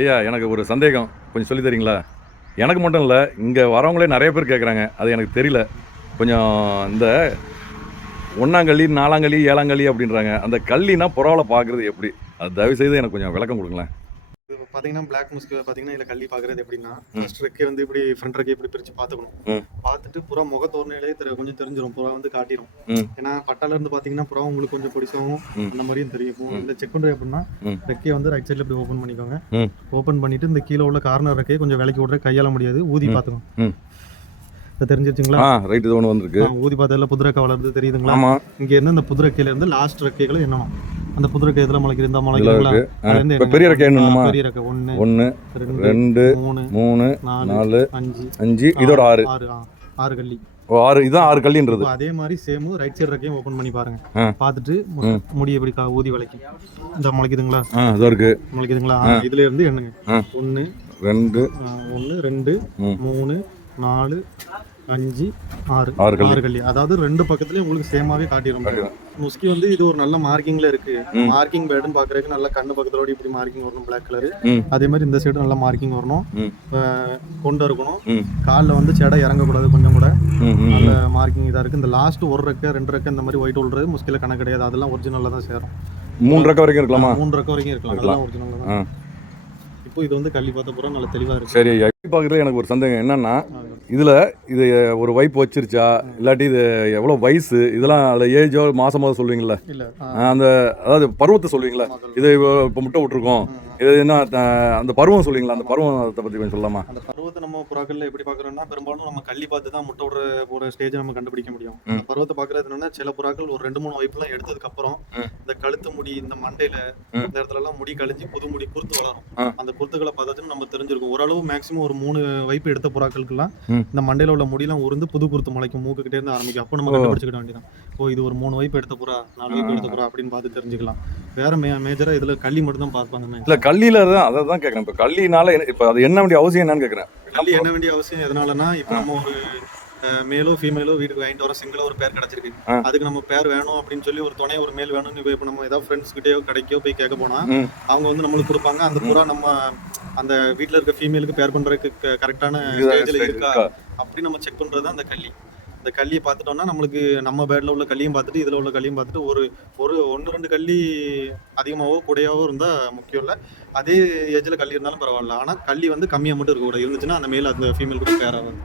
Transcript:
ஏய்யா, எனக்கு ஒரு சந்தேகம். கொஞ்சம் சொல்லி தரீங்களா? எனக்கு மட்டும் இல்லை, இங்கே வரவங்களே நிறைய பேர் கேட்குறாங்க. அது எனக்கு தெரியல. கொஞ்சம் இந்த ஒன்றாங்கள்ளி, நாலாங்கள்ளி, ஏழாங்கள்ளி அப்படின்றாங்க. அந்த கள்ளினா புறாவில் பார்க்குறது எப்படி? அது தயவு செய்து எனக்கு கொஞ்சம் விளக்கம் கொடுங்களேன். இப்போ பார்த்தீங்கன்னா பிளாக் முஸ்க் பார்த்தீங்கன்னா இதில் கள்ளி பார்க்குறது எப்படின்னா ஃபர்ஸ்ட் ரெக்கே வந்து இப்படி ஃப்ரண்ட் ரெக்கே இப்படி பிரித்து பார்த்துக்கணும். பார்த்துட்டு புறா முகத்தோரணையிலே கொஞ்சம் தெரிஞ்சிடும், புறா வந்து காட்டிடும். ஏன்னா பட்டால இருந்து பார்த்தீங்கன்னா புறா உங்களுக்கு கொஞ்சம் பிடிச்சாவும் அந்த மாதிரியும் தெரியும். இல்லை செக் பண்ணுறது அப்படின்னா ரெக்கையை வந்து ரைட் சைடில் இப்படி ஓப்பன் பண்ணிக்கோங்க. ஓப்பன் பண்ணிட்டு இந்த கீழே உள்ள கார்னர் ரெக்கையை கொஞ்சம் விலைக்கு விட்ற கையாள முடியாது, ஊதி பார்த்துக்கணும். தெரிஞ்சிருச்சுங்களா? ரைட், இது ஒன்று வந்திருக்கு. ஊதி பார்த்ததுல புதுரக்கை வளருது தெரியுதுங்களா? இங்க இருந்து அந்த புதுரக்கையில இருந்து லாஸ்ட் ரெக்கைகளை என்னணும், அந்த புதுரக்கை எதுல முளைக்குது, இந்த முளைக்குதுங்களா? பெரிய ரெக்கை என்னமா? பெரிய ரெக்கை 1 2 3 4 5 இதோட 6 6 கள்ளி. 6 இதான் 6 கள்ளின்றது. அதே மாதிரி சேம் ரைட் சைடு ரெக்கையும் ஓபன் பண்ணி பாருங்க. பார்த்துட்டு முடி எப்படி ஊதி வளைக்கி இந்த முளைக்குதுங்களா? இதோ இருக்கு. முளைக்குதுங்களா? இதுல இருந்து எண்ணுங்க. 1 2 3 4 5 6 கள்ளி. அதாவது ரெண்டு பக்கத்துலயும் உங்களுக்கு சேமாவே காட்டிடும். முஸ்கி வந்து இது ஒரு நல்ல மார்க்கிங்ல இருக்கு. மார்க்கிங் பேர்டுன்னு பாக்குறதுக்கு நல்ல கண்ணு பக்கத்தோட இப்படி மார்க்கிங் வரணும், பிளாக் கலர். அதே மாதிரி இந்த சைடு நல்ல மார்க்கிங் வரணும், கொண்டு இருக்கணும். காலில் வந்து செடை இறங்கக்கூடாது, கொஞ்சம் கூட நல்ல மார்க்கிங் இதா இருக்கு. இந்த லாஸ்ட் ஒரு ரெக்கை 2 ரெக்கை இந்த மாதிரி ஒயிட் விடுறது முஸ்கில கணக்கு கிடையாது. அதெல்லாம் ஒரிஜினல்ல தான் சேரும். 3 ரெக்கை வரைக்கும் இருக்கலாமா? 3 ரெக்கை வரைக்கும் இருக்கலாம், அதெல்லாம் ஒரிஜினல் தான். இப்போ இது வந்து கள்ளி பார்த்த பூரா நல்ல தெளிவா இருக்கு. சரி, எப்படி பார்க்குறது எனக்கு ஒரு சந்தேகம் என்னன்னா, இதில் இது ஒரு வைப்பு வச்சிருச்சா, இல்லாட்டி இது எவ்வளோ வயசு, இதெல்லாம் அதில் ஏஜோ மாதமாக சொல்லுவீங்களா? இல்லை, அந்த அதாவது பருவத்தை சொல்லுவீங்களா? இது இப்போ முட்டை விட்டுருக்கோம், இது என்ன அந்த பருவம் சொல்லுவீங்களா? அந்த பருவத்தை பற்றி கொஞ்சம் சொல்லலாமா? அந்த பருவத்தை நம்ம புறாக்கள்ல எப்படி பார்க்குறோம்னா, பெரும்பாலும் நம்ம கள்ளி பார்த்து தான் முட்டை விடுற ஒரு ஸ்டேஜை நம்ம கண்டுபிடிக்க முடியும். அந்த பருவத்தை பார்க்குறது என்னன்னா, சில புறாக்கள் ஒரு 2-3 வைப்புலாம் எடுத்ததுக்கு அப்புறம் இந்த கழுத்து முடி, இந்த மண்டையில இந்த இடத்துல எல்லாம் முடி கழிஞ்சு புது முடி குருத்து வளரும். அந்த குருத்துக்களை பார்த்தாச்சும் நம்ம தெரிஞ்சிருக்கும். ஓரளவு மேக்ஸிமம் ஒரு 3 வைப்பு எடுத்த புறாக்களுக்குலாம் இந்த மண்டையில உள்ள முடியெல்லாம் உருந்து புது குருத்து முளைக்கும், மூக்குக்கிட்டே இருந்து ஆரம்பிக்கும். அப்போ நம்ம கண்டுபிடிச்சிக்கிட வேண்டியதான், ஓ இது ஒரு 3 வைப்பு எடுத்த புறா, 4 வைப்பு எடுத்த புறா அப்படின்னு பார்த்து தெரிஞ்சுக்கலாம். வேற மேஜரா இதுல கள்ளி மட்டும் தான் பார்ப்பாங்க. இல்ல, கள்ளியில அதை தான் கேட்குறேன். இப்போ கள்ளினால இப்போ அது என்ன வேண்டிய அவசியம் என்னன்னு கேட்குறேன். கள்ளி என்ன வேண்டிய அவசியம் எதனாலன்னா, இப்போ நம்ம ஒரு மேலோ ஃபீமேலோ வீட்டுக்கு வாங்கிட்டு வர சிங்கிளா ஒரு பேர் கிடைச்சிருக்கு. அதுக்கு நம்ம பேர் வேணும் அப்படின்னு சொல்லி ஒரு துணை ஒரு மேல் வேணும்னு இப்போ நம்ம ஏதாவது ஃப்ரெண்ட்ஸ் கிட்டயோ கடைக்கோ போய் கேட்க போனா அவங்க வந்து நம்மளுக்கு கொடுப்பாங்க. அந்த புறா நம்ம அந்த வீட்டில் இருக்க ஃபீமேலுக்கு பேர் பண்றதுக்கு கரெக்டான ஸ்டேஜில் இருக்கா அப்படி நம்ம செக் பண்றது தான் அந்த கள்ளி. இந்த கள்ளியை பார்த்துட்டோம்னா நம்மளுக்கு நம்ம பேட்ல உள்ள கள்ளியும் பார்த்துட்டு இதில் உள்ள கள்ளியும் பார்த்துட்டு ஒரு 1-2 கள்ளி அதிகமாகவோ கூடையாவோ இருந்தால் முக்கியம் இல்லை. அதே ஏஜில் கள்ளி இருந்தாலும் பரவாயில்ல. ஆனால் கள்ளி வந்து கம்மியாக மட்டும் இருக்கக்கூடாது. இருந்துச்சுன்னா அந்த மேல் அந்த ஃபீமேல் கூட பேர் ஆகாது.